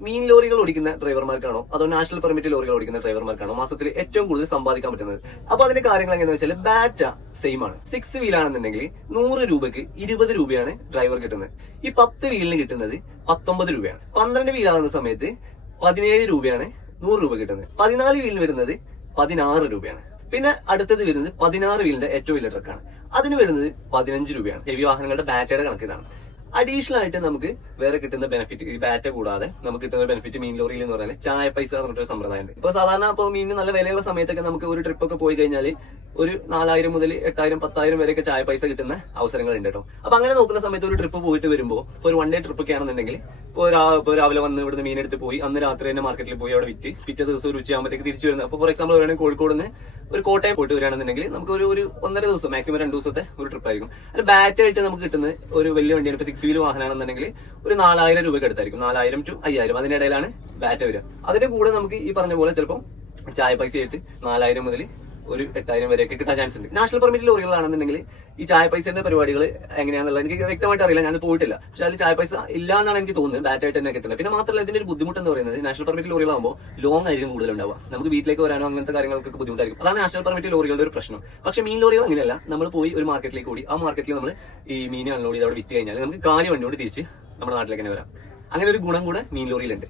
മീൻ ലോറികൾ ഓടിക്കുന്ന ഡ്രൈവർമാർക്കാണോ? അതോ national permit ലോറികൾ ഓടിക്കുന്ന ഡ്രൈവർമാർക്കാണോ? മാസത്തിൽ ഏറ്റവും കൂടുതൽ സമ്പാദിക്കാൻ പറ്റുന്നത്. അപ്പൊ അതിന്റെ കാര്യങ്ങൾ എങ്ങനെയാണെന്ന് വെച്ചാൽ ബാറ്റ സെയിം ആണ്. സിക്സ് വീൽ ആണെന്നുണ്ടെങ്കിൽ നൂറ് രൂപയ്ക്ക് ഇരുപത് രൂപയാണ് ഡ്രൈവർ കിട്ടുന്നത്. ഈ പത്ത് വീലിന് കിട്ടുന്നത് പത്തൊമ്പത് രൂപയാണ്. പന്ത്രണ്ട് വീലാകുന്ന സമയത്ത് പതിനേഴ് രൂപയാണ് നൂറ് രൂപ കിട്ടുന്നത്. പതിനാല് വീലിന് വരുന്നത് പതിനാറ് രൂപയാണ്. പിന്നെ അടുത്തത് വരുന്നത് പതിനാറ് വീലിന്റെ ഏറ്റവും വലിയ ട്രക്കാണ് അതിന് വരുന്നത് പതിനഞ്ച് രൂപയാണ്. ഹെവി വാഹനങ്ങളുടെ ബാറ്റയുടെ കണക്ക് ഇതാണ്. അഡീഷണൽ ആയിട്ട് നമുക്ക് വേറെ കിട്ടുന്ന ബെനിഫിറ്റ് ഈ ബാറ്റ കൂടാതെ നമുക്ക് കിട്ടുന്ന ബെനിഫിറ്റ് മീൻ ലോറിയിൽ എന്ന് പറഞ്ഞാൽ ചായ പൈസ പറഞ്ഞിട്ട് ഒരു സമ്പ്രദായം ഉണ്ട് ഇപ്പൊ സാധാരണ ഇപ്പോൾ മീനിന് നല്ല വിലയുള്ള സമയത്തൊക്കെ നമുക്ക് ഒരു ട്രിപ്പ് ഒക്കെ പോയി കഴിഞ്ഞാൽ ഒരു നാലായിരം മുതൽ എട്ടായിരം പത്തായിരം വരെയൊക്കെ ചായ പൈസ കിട്ടുന്ന അവസരങ്ങൾ ഉണ്ട് കേട്ടോ. അപ്പൊ അങ്ങനെ നോക്കുന്ന സമയത്ത് ഒരു ട്രിപ്പ് പോയിട്ട് വരുമ്പോൾ ഇപ്പോൾ ഒരു വൺ ഡേ ട്രിപ്പ് ഒക്കെ ആണെന്നുണ്ടെങ്കിൽ ഇപ്പോൾ രാവിലെ വന്ന് ഇവിടുന്ന് മീൻ എടുത്ത് പോയി അന്ന് രാത്രി തന്നെ മാർക്കറ്റിൽ പോയി അവിടെ വിറ്റ് പിറ്റേ ദിവസം ഒരു ഉച്ചയാകുമ്പോഴത്തേക്ക് തിരിച്ചു വരുന്നത്. അപ്പോൾ ഫോർ എക്സാമ്പിൾ പറയുകയാണെങ്കിൽ കോഴിക്കോട് നിന്ന് ഒരു കോട്ടയം പോയിട്ട് വരികയാണെന്നുണ്ടെങ്കിൽ നമുക്ക് ഒരു ഒരു ഒന്നര ദിവസം മാക്സിമം രണ്ട് ദിവസത്തെ ഒരു ട്രിപ്പ് ആയിരിക്കും. അത് ബാറ്റായിട്ട് നമുക്ക് കിട്ടുന്ന ഒരു വലിയ വണ്ടിയാണ് ഇപ്പൊ സിക്സ് വീൽ വാഹനമാണെന്നുണ്ടെങ്കിൽ ഒരു നാലായിരം രൂപയ്ക്ക് അടുത്തായിരിക്കും. നാലായിരം ടു അയ്യായിരം അതിനിടയിലാണ് ബാറ്റ് വരിക. അതിന്റെ കൂടെ നമുക്ക് ഈ പറഞ്ഞ പോലെ ചിലപ്പോൾ ചായ പൈസ ആയിട്ട് നാലായിരം മുതൽ ഒരു എട്ടായിരം വരെയൊക്കെ കിട്ടാൻ ചാൻസ് ഉണ്ട്. നാഷണൽ പെർമിറ്റ് ലോറികളാണെന്നുണ്ടെങ്കിൽ ഈ ചായ പൈസയുടെ പരിപാടികൾ എങ്ങനെയാണെന്നുള്ളത് എനിക്ക് വ്യക്തമായിട്ട് അറിയില്ല. ഞാൻ പോയിട്ടില്ല. പക്ഷെ അതിൽ ചായ പൈസ ഇല്ല എന്നാണ് എനിക്ക് തോന്നുന്നത്. ബാറ്റ് ആയിട്ട് തന്നെ കിട്ടുന്നത്. പിന്നെ മാത്രമല്ല ഇതിന്റെ ഒരു ബുദ്ധിമുട്ട് എന്ന് പറയുന്നത് നാഷണൽ പെർമിറ്റ് ലോറികളാകുമ്പോൾ ലോങ് ആയിരിക്കും കൂടുതൽ ഉണ്ടാവുക നമുക്ക് വീട്ടിലേക്ക് വരാനോ അങ്ങനത്തെ കാര്യങ്ങൾക്കൊക്കെ ബുദ്ധിമുട്ടായിരിക്കും. അതാണ് നാഷണൽ പെർമിറ്റ് ലോറികളുടെ ഒരു പ്രശ്നം. പക്ഷെ മീൻ ലോറികൾ അങ്ങനെയല്ല. നമ്മൾ പോയി ഒരു മാർക്കറ്റിലേക്ക് കൂടി ആ മാർക്കറ്റിൽ നമ്മൾ ഈ മീൻ അൺലോഡ് ചെയ്ത് അവിടെ വിറ്റ് കഴിഞ്ഞാൽ നമുക്ക് കാലി വണ്ടി കൊണ്ട് തിരിച്ച് നമ്മുടെ നാട്ടിലേക്ക് തന്നെ വരാം. അങ്ങനെ ഒരു ഗുണം കൂടെ മീൻ ലോറിയിലുണ്ട്.